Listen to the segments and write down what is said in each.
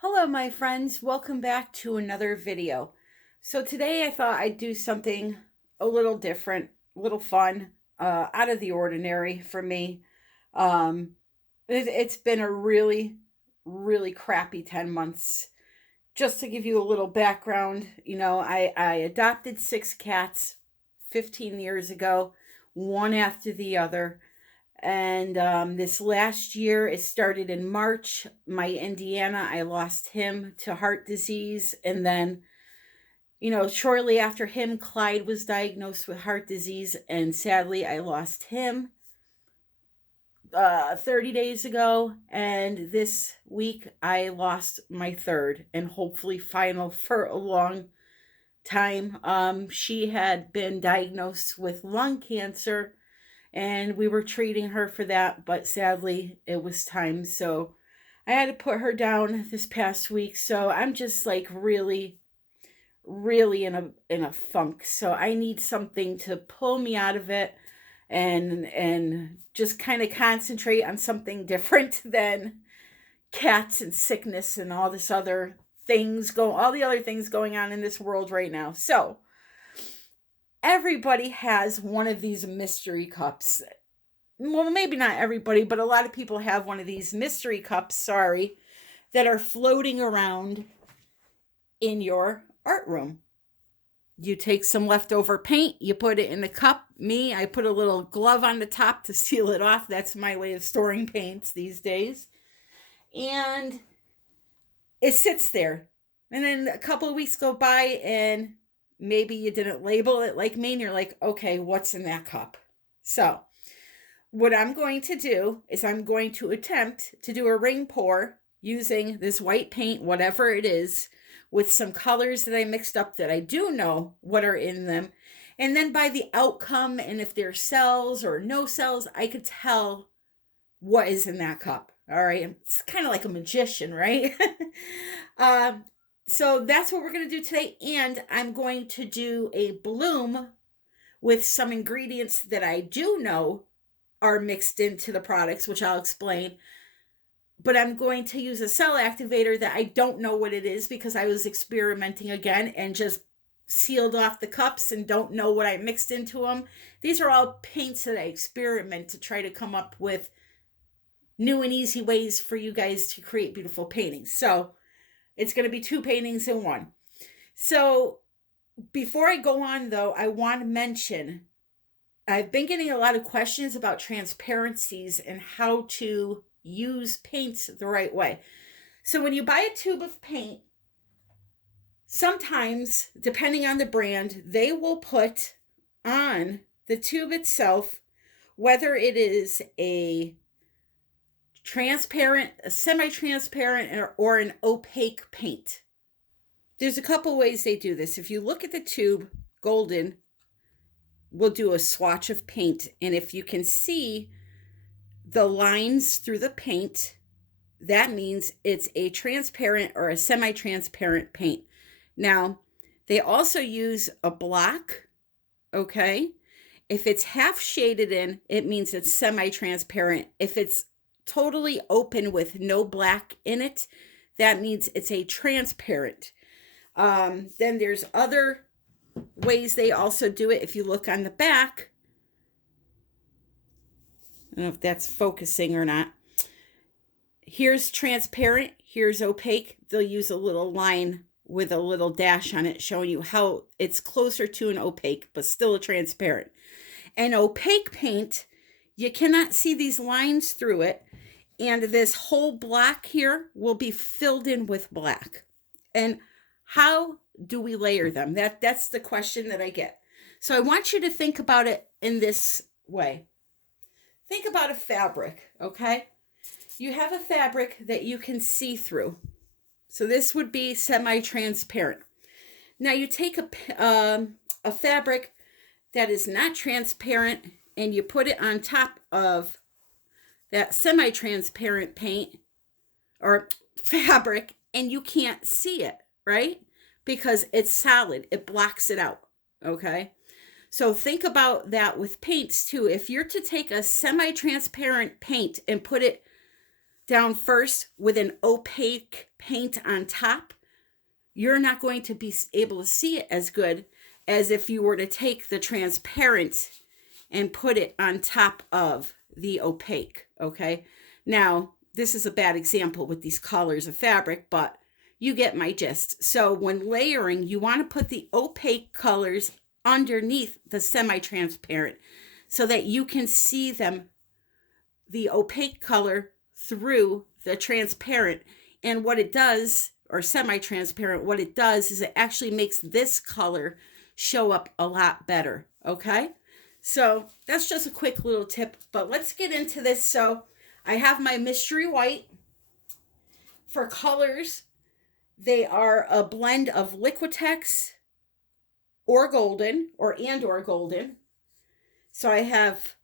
Hello my friends, welcome back to another video. So today I thought I'd do something a little different, a little fun, out of the ordinary for me. Um, it's been a really crappy 10 months. Just to give you a little background, I adopted 6 cats 15 years ago, one after the other. And this last year, it started in March. My Indiana, I lost him to heart disease. And then, shortly after him, Clyde was diagnosed with heart disease. And sadly, I lost him 30 days ago. And this week, I lost my third and hopefully final for a long time. She had been diagnosed with lung cancer and we were treating her for that, but sadly it was time, so I had to put her down this past week. So I'm just like really in a funk, so I need something to pull me out of it and just kind of concentrate on something different than cats and sickness and all the other things going on in this world right now. So everybody has one of these mystery cups. Well, maybe not everybody, but a lot of people have one of these mystery cups, that are floating around in your art room. You take some leftover paint, you put it in the cup. I put a little glove on the top to seal it off. That's my way of storing paints these days. And it sits there. And then a couple of weeks go by and maybe you didn't label it like me and you're like, okay, what's in that cup? So what I'm going to do is I'm going to attempt to do a ring pour using this white paint, whatever it is, with some colors that I mixed up that I do know what are in them. And then by the outcome, and if there's cells or no cells, I could tell what is in that cup. All right. It's kind of like a magician, right? um, so that's what we're going to do today. And I'm going to do a bloom with some ingredients that I do know are mixed into the products, which I'll explain. But I'm going to use a cell activator that I don't know what it is because I was experimenting again and just sealed off the cups and don't know what I mixed into them. These are all paints that I experiment to try to come up with new and easy ways for you guys to create beautiful paintings. So it's going to be 2 paintings in one. So before I go on though, I want to mention I've been getting a lot of questions about transparencies and how to use paints the right way. So when you buy a tube of paint, sometimes, depending on the brand, they will put on the tube itself, whether it is a transparent, a semi-transparent, or an opaque paint. There's a couple ways they do this. If you look at the tube, golden, we'll do a swatch of paint, and if you can see the lines through the paint, that means it's a transparent or a semi-transparent paint. Now, they also use a block, okay? If it's half shaded in, it means it's semi-transparent. If it's totally open with no black in it, that means it's a transparent. Then there's other ways they also do it. If you look on the back, I don't know if that's focusing or not. Here's transparent, here's opaque. They'll use a little line with a little dash on it showing you how it's closer to an opaque, but still a transparent. An opaque paint, you cannot see these lines through it, and this whole block here will be filled in with black. And how do we layer them? That's the question that I get. So I want you to think about it in this way. Think about a fabric, okay? You have a fabric that you can see through. So this would be semi-transparent. Now you take a fabric that is not transparent and you put it on top of that semi-transparent paint or fabric, and you can't see it, right? Because it's solid. It blocks it out, okay? So think about that with paints too. If you're to take a semi-transparent paint and put it down first with an opaque paint on top, you're not going to be able to see it as good as if you were to take the transparent and put it on top of the opaque, okay? Now, this is a bad example with these colors of fabric, but you get my gist. So when layering, you want to put the opaque colors underneath the semi-transparent so that you can see them, the opaque color through the transparent. And what it does, or semi-transparent, what it does is it actually makes this color show up a lot better, okay? So that's just a quick little tip, but let's get into this. So I have my mystery white. For colors, they are a blend of Liquitex or golden, or golden. So I have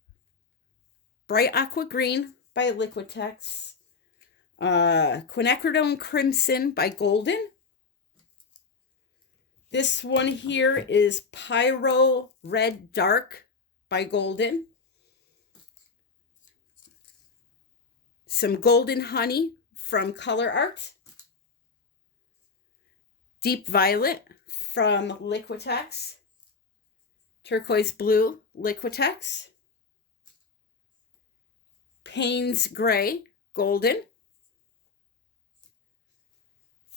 Bright Aqua Green by Liquitex, Quinacridone Crimson by Golden. This one here is Pyro Red Dark by Golden. Some Golden Honey from Colourarte. Deep Violet from Liquitex. Turquoise Blue, Liquitex. Payne's Gray, Golden.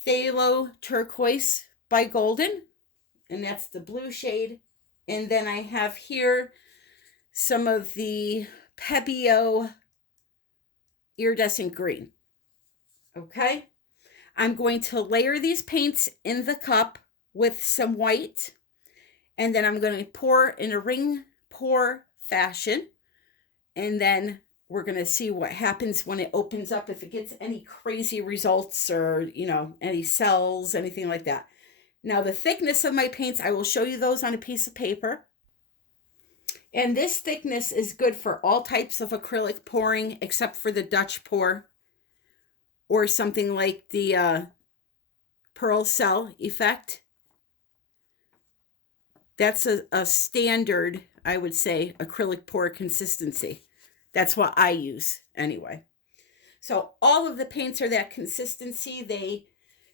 Phthalo Turquoise by Golden, and that's the blue shade. And then I have here some of the Pebeo Iridescent Green. Okay, I'm going to layer these paints in the cup with some white, and then I'm going to pour in a ring pour fashion, and then we're going to see what happens when it opens up, if it gets any crazy results or, you know, any cells, anything like that. Now, the thickness of my paints, I will show you those on a piece of paper. And this thickness is good for all types of acrylic pouring, except for the Dutch pour or something like the pearl cell effect. That's a standard, I would say, acrylic pour consistency. That's what I use anyway. So all of the paints are that consistency. They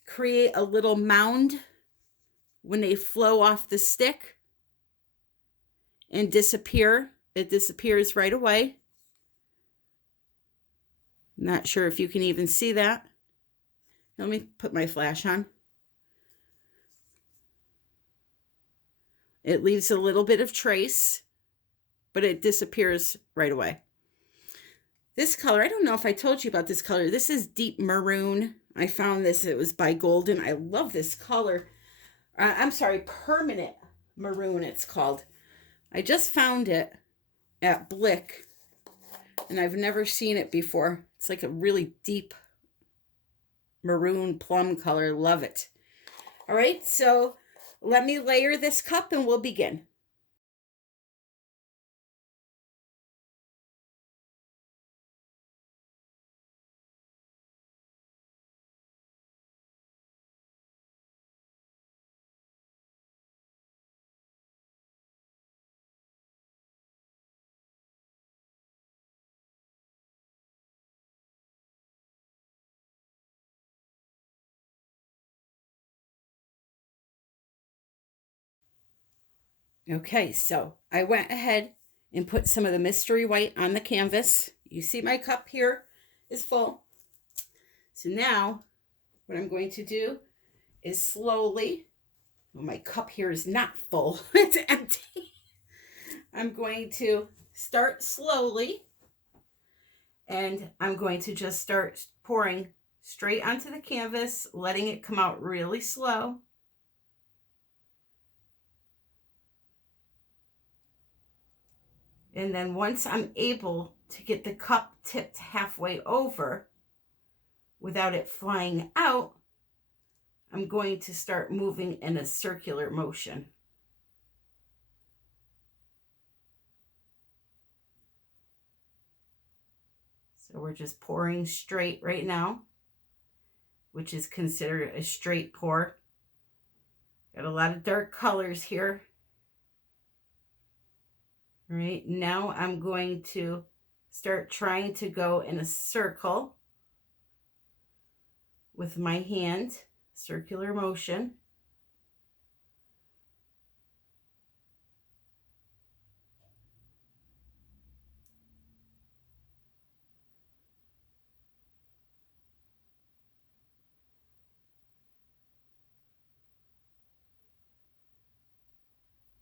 create a little mound when they flow off the stick and disappear. It disappears right away. Not sure if you can even see that. Let me put my flash on. It leaves a little bit of trace, but it disappears right away. This color, I don't know if I told you about this color. This is deep maroon. I found this, it was by Golden. I love this color. I'm sorry, permanent maroon it's called. I just found it at Blick, and I've never seen it before. It's like a really deep maroon plum color. Love it. All right, so let me layer this cup and we'll begin. Okay, so I went ahead and put some of the mystery white on the canvas. You see my cup here is full. So now what I'm going to do is slowly, well, my cup here is not full, it's empty. I'm going to start slowly, and I'm going to just start pouring straight onto the canvas, letting it come out really slow. And then once I'm able to get the cup tipped halfway over without it flying out, I'm going to start moving in a circular motion. So we're just pouring straight right now, which is considered a straight pour. Got a lot of dark colors here. All right, now I'm going to start trying to go in a circle with my hand, circular motion.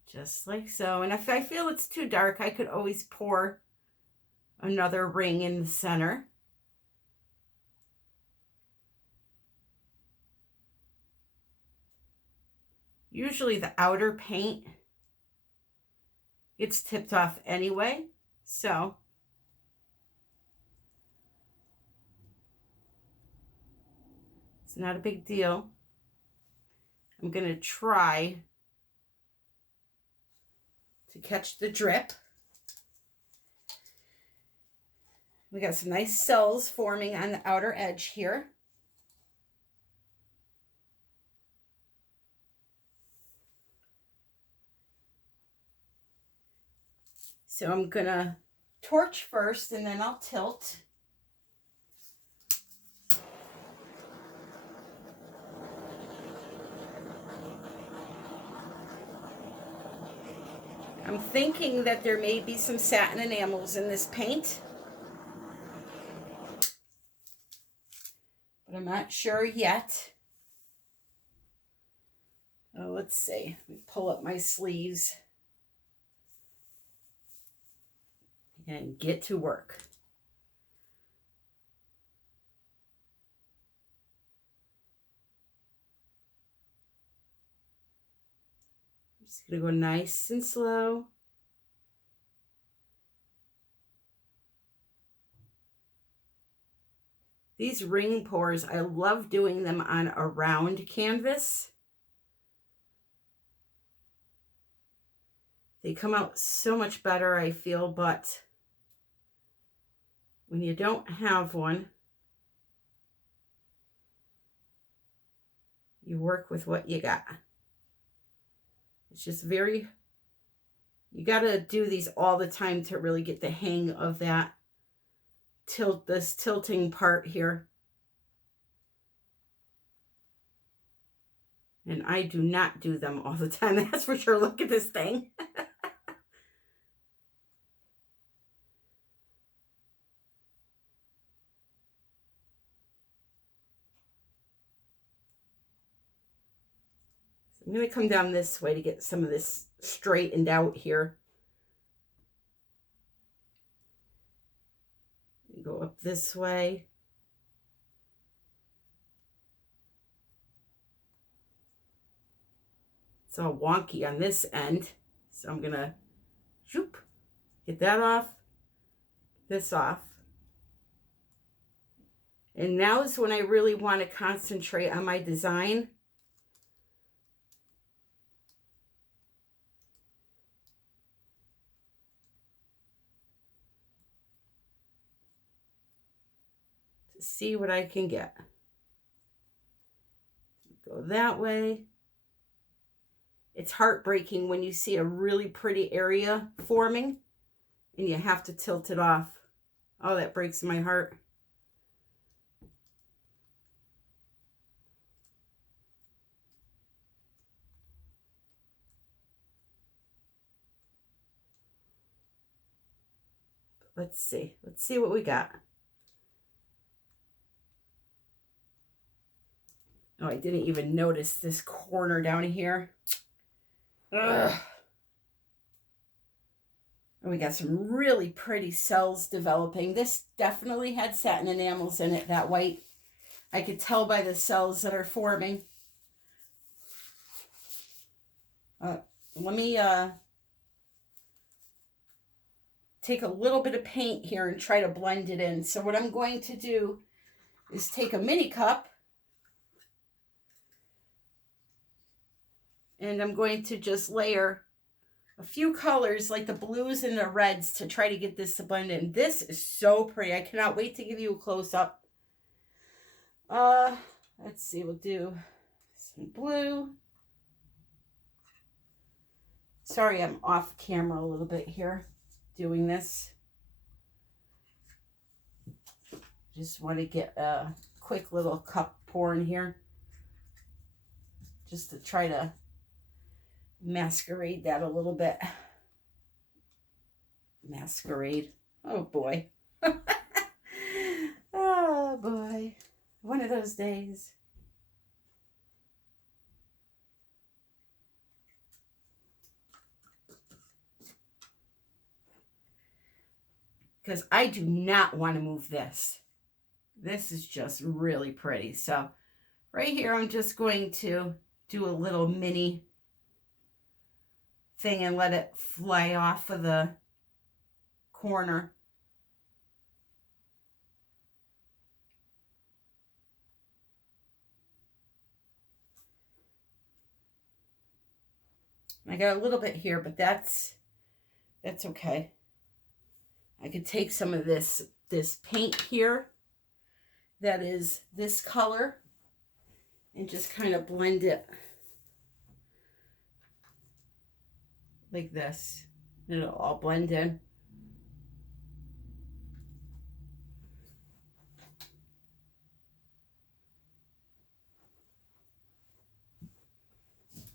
Just like so. And if I feel it's too dark, I could always pour another ring in the center. Usually the outer paint gets tipped off anyway, so it's not a big deal. I'm going to try to catch the drip. We got some nice cells forming on the outer edge here. So I'm gonna torch first and then I'll tilt. I'm thinking that there may be some satin enamels in this paint, but I'm not sure yet. Oh, let's see. Let me pull up my sleeves and get to work. I'm just going to go nice and slow. These ring pours, I love doing them on a round canvas. They come out so much better, I feel, but when you don't have one, you work with what you got. It's just very, you got to do these all the time to really get the hang of that this tilting part here. And I do not do them all the time, that's for sure. Look at this thing. I'm going to come down this way to get some of this straightened out here. Go up this way. It's all wonky on this end, so I'm going to get that off, this off. And now is when I really want to concentrate on my design. See what I can get. Go that way. It's heartbreaking when you see a really pretty area forming and you have to tilt it off. Oh, that breaks my heart. Let's see what we got. Oh, I didn't even notice this corner down here. Ugh. And we got some really pretty cells developing. This definitely had satin enamels in it, that white. I could tell by the cells that are forming. Let me take a little bit of paint here and try to blend it in. So what I'm going to do is take a mini cup and I'm going to just layer a few colors like the blues and the reds to try to get this to blend in. This is so pretty. I cannot wait to give you a close-up. Let's see, we'll do some blue. Sorry, I'm off camera a little bit here doing this. Just want to get a quick little cup pour in here just to try to masquerade that a little bit. Masquerade. Oh boy. Oh boy. One of those days. Because I do not want to move this. This is just really pretty. So right here, I'm just going to do a little mini thing and let it fly off of the corner. I got a little bit here, but that's okay. I could take some of this paint here that is this color and just kind of blend it like this. It'll all blend in.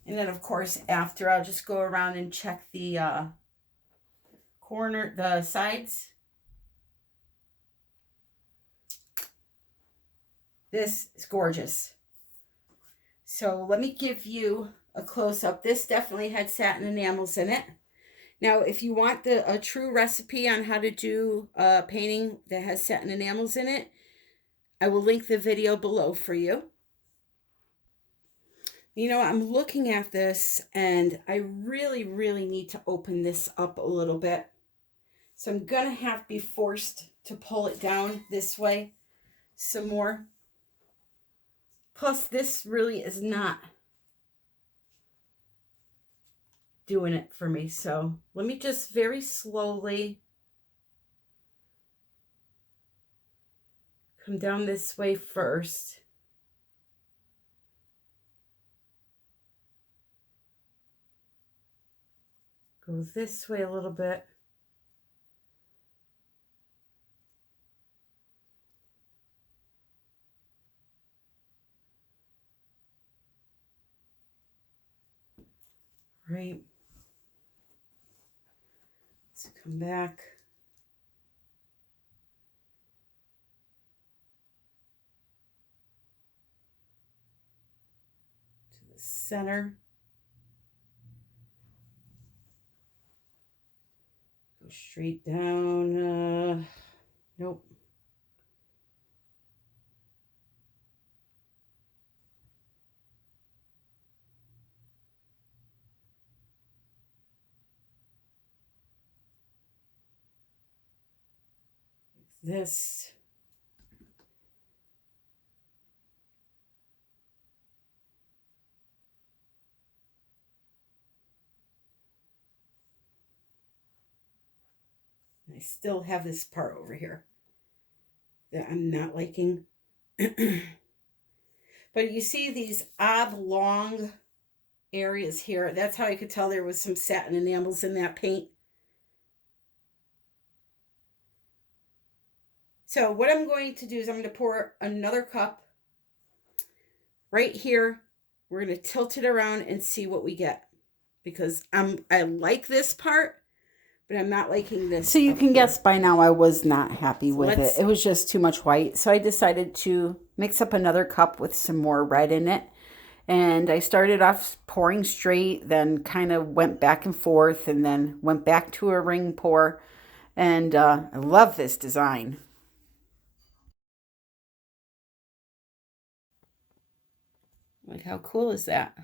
And then, of course, after, I'll just go around and check the the sides. This is gorgeous. So let me give you a close-up. This definitely had satin enamels in it. Now, if you want a true recipe on how to do a painting that has satin enamels in it, I will link the video below for you. You know, I'm looking at this and I really, really need to open this up a little bit. So I'm going to have to be forced to pull it down this way some more. Plus, this really is not doing it for me. So let me just very slowly come down this way first. Go this way a little bit. Right. Let's come back. To the center. Go straight down. Nope. This. I still have this part over here that I'm not liking. But you see these oblong areas here. That's how I could tell there was some satin enamels in that paint. So what I'm going to do is I'm going to pour another cup right here. We're going to tilt it around and see what we get. Because I like this part, but I'm not liking this. So you can guess by now I was not happy with it. It was just too much white. So I decided to mix up another cup with some more red in it. And I started off pouring straight, then kind of went back and forth, and then went back to a ring pour. And I love this design. Like, how cool is that?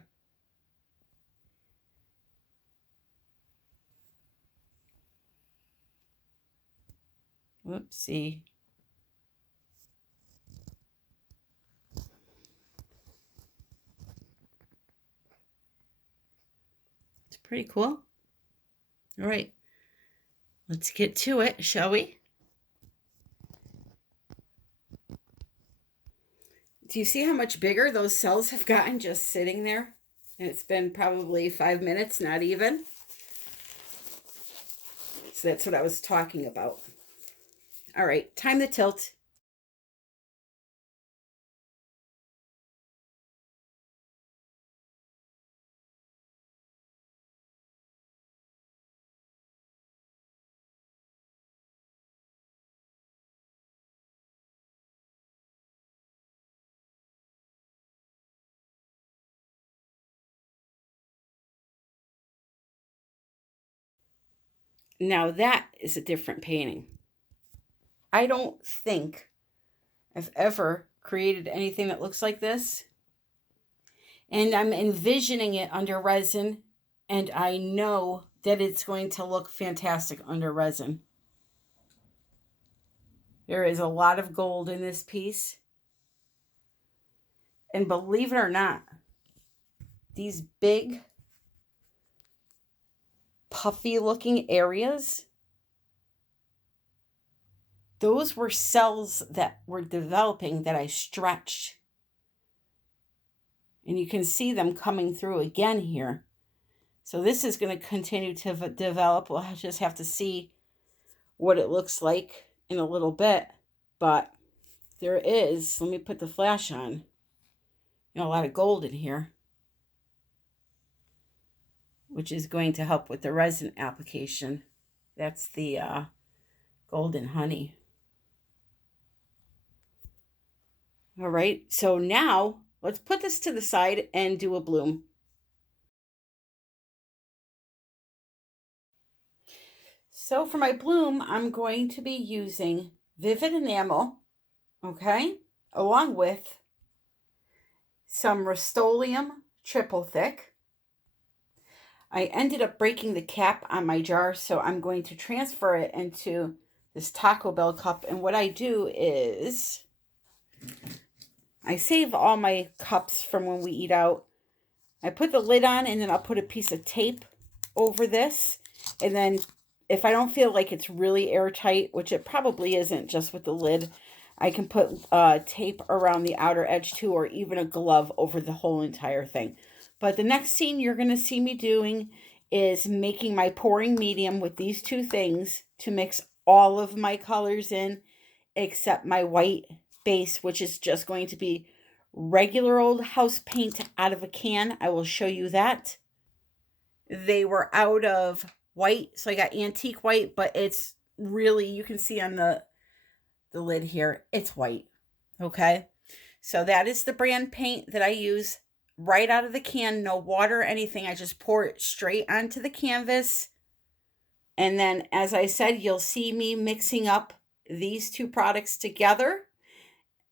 Whoopsie. It's pretty cool. All right, let's get to it, shall we? Do you see how much bigger those cells have gotten just sitting there? And it's been probably 5 minutes, not even. So that's what I was talking about. All right, time to tilt. Now that is a different painting. I don't think I've ever created anything that looks like this. And I'm envisioning it under resin, and I know that it's going to look fantastic under resin. There is a lot of gold in this piece. And believe it or not, these big, puffy looking areas, those were cells that were developing that I stretched. And you can see them coming through again here. So this is going to continue to develop. We'll just have to see what it looks like in a little bit. But there is, let me put the flash on, a lot of gold in here, which is going to help with the resin application. That's the golden honey. All right, so now let's put this to the side and do a bloom. So for my bloom, I'm going to be using Vivid Enamel, okay, along with some Rust-Oleum Triple Thick. I ended up breaking the cap on my jar, so I'm going to transfer it into this Taco Bell cup. And what I do is I save all my cups from when we eat out. I put the lid on, and then I'll put a piece of tape over this. And then if I don't feel like it's really airtight, which it probably isn't just with the lid, I can put tape around the outer edge too, or even a glove over the whole entire thing. But the next scene you're going to see me doing is making my pouring medium with these two things to mix all of my colors in, except my white base, which is just going to be regular old house paint out of a can. I will show you that. They were out of white, so I got antique white, but it's really, you can see on the lid here, it's white. Okay, so that is the brand paint that I use right out of the can. No water or anything. I just pour it straight onto the canvas. And then, as I said, you'll see me mixing up these two products together.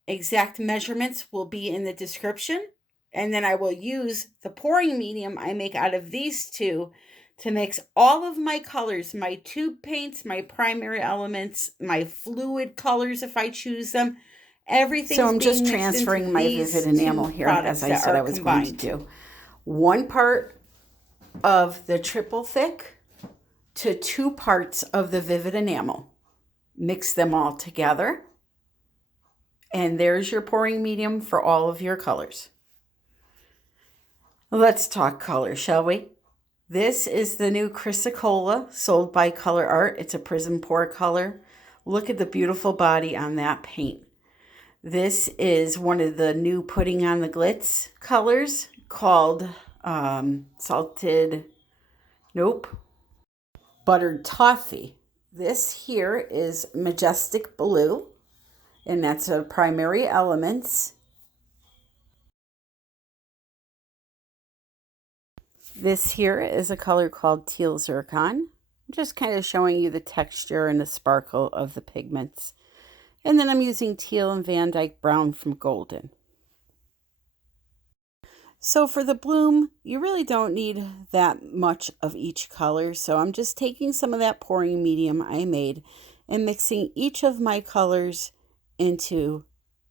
Exact measurements will be in the description. And then I will use the pouring medium I make out of these two to mix all of my colors, my tube paints, my primary elements, my fluid colors if I choose them. Everything. So I'm just transferring my Vivid Enamel here, as I said I was going to do. 1 part of the Triple Thick to 2 parts of the Vivid Enamel. Mix them all together. And there's your pouring medium for all of your colors. Let's talk color, shall we? This is the new Chrysocolla sold by Colourarte. It's a prism pour color. Look at the beautiful body on that paint. This is one of the new Putting on the Glitz colors called Buttered Toffee. This here is Majestic Blue, and that's a primary elements. This here is a color called Teal Zircon. I'm just kind of showing you the texture and the sparkle of the pigments. And then I'm using teal and Van Dyke Brown from Golden. So for the bloom, you really don't need that much of each color. So I'm just taking some of that pouring medium I made and mixing each of my colors into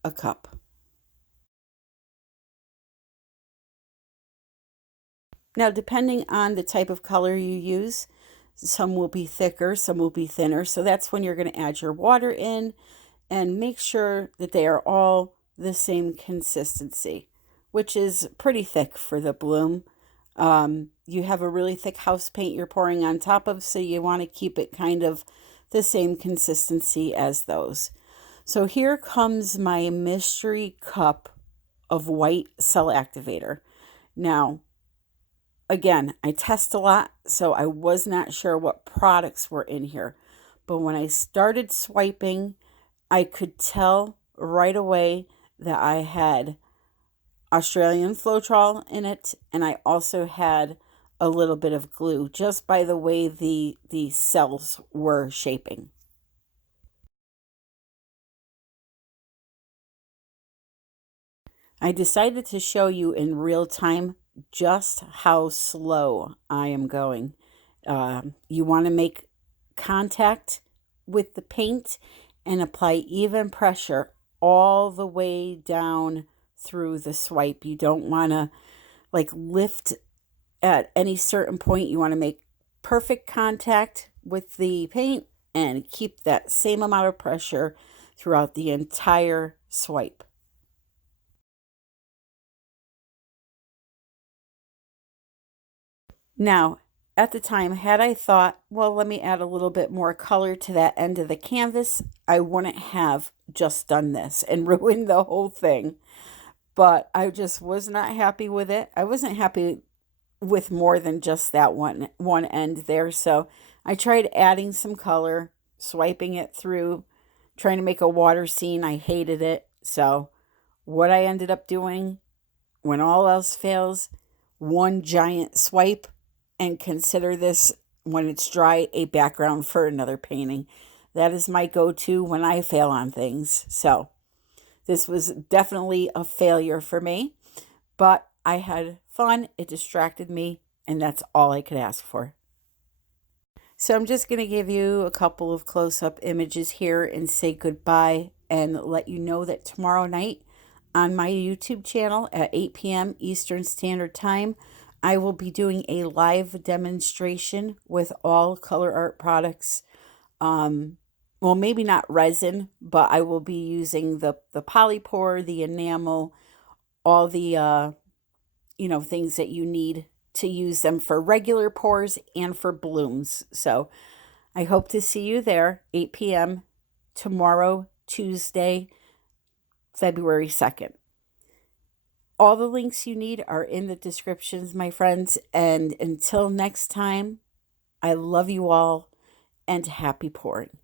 a cup. Now, depending on the type of color you use, some will be thicker, some will be thinner. So that's when you're going to add your water in and make sure that they are all the same consistency, which is pretty thick for the bloom. You have a really thick house paint you're pouring on top of, so you want to keep it kind of the same consistency as those. So here comes my mystery cup of white cell activator. Now, again, I test a lot, so I was not sure what products were in here. But when I started swiping, I could tell right away that I had Australian floetrol in it, and I also had a little bit of glue just by the way the cells were shaping. I decided to show you in real time just how slow I am going. You want to make contact with the paint and apply even pressure all the way down through the swipe. You don't want to like lift at any certain point. You want to make perfect contact with the paint and keep that same amount of pressure throughout the entire swipe. Now, at the time, had I thought, well, let me add a little bit more color to that end of the canvas, I wouldn't have just done this and ruined the whole thing. But I just was not happy with it. I wasn't happy with more than just that one end there. So I tried adding some color, swiping it through, trying to make a water scene. I hated it. So what I ended up doing, when all else fails, one giant swipe, and consider this, when it's dry, a background for another painting. That is my go-to when I fail on things. So this was definitely a failure for me, but I had fun. It distracted me, and that's all I could ask for. So I'm just going to give you a couple of close-up images here and say goodbye and let you know that tomorrow night on my YouTube channel at 8 p.m. Eastern Standard Time, I will be doing a live demonstration with all Colourarte products. Well, maybe not resin, but I will be using the polypore, the enamel, all the things that you need to use them for regular pours and for blooms. So I hope to see you there, 8 p.m. tomorrow, Tuesday, February 2nd. All the links you need are in the descriptions, my friends. And until next time, I love you all and happy pouring.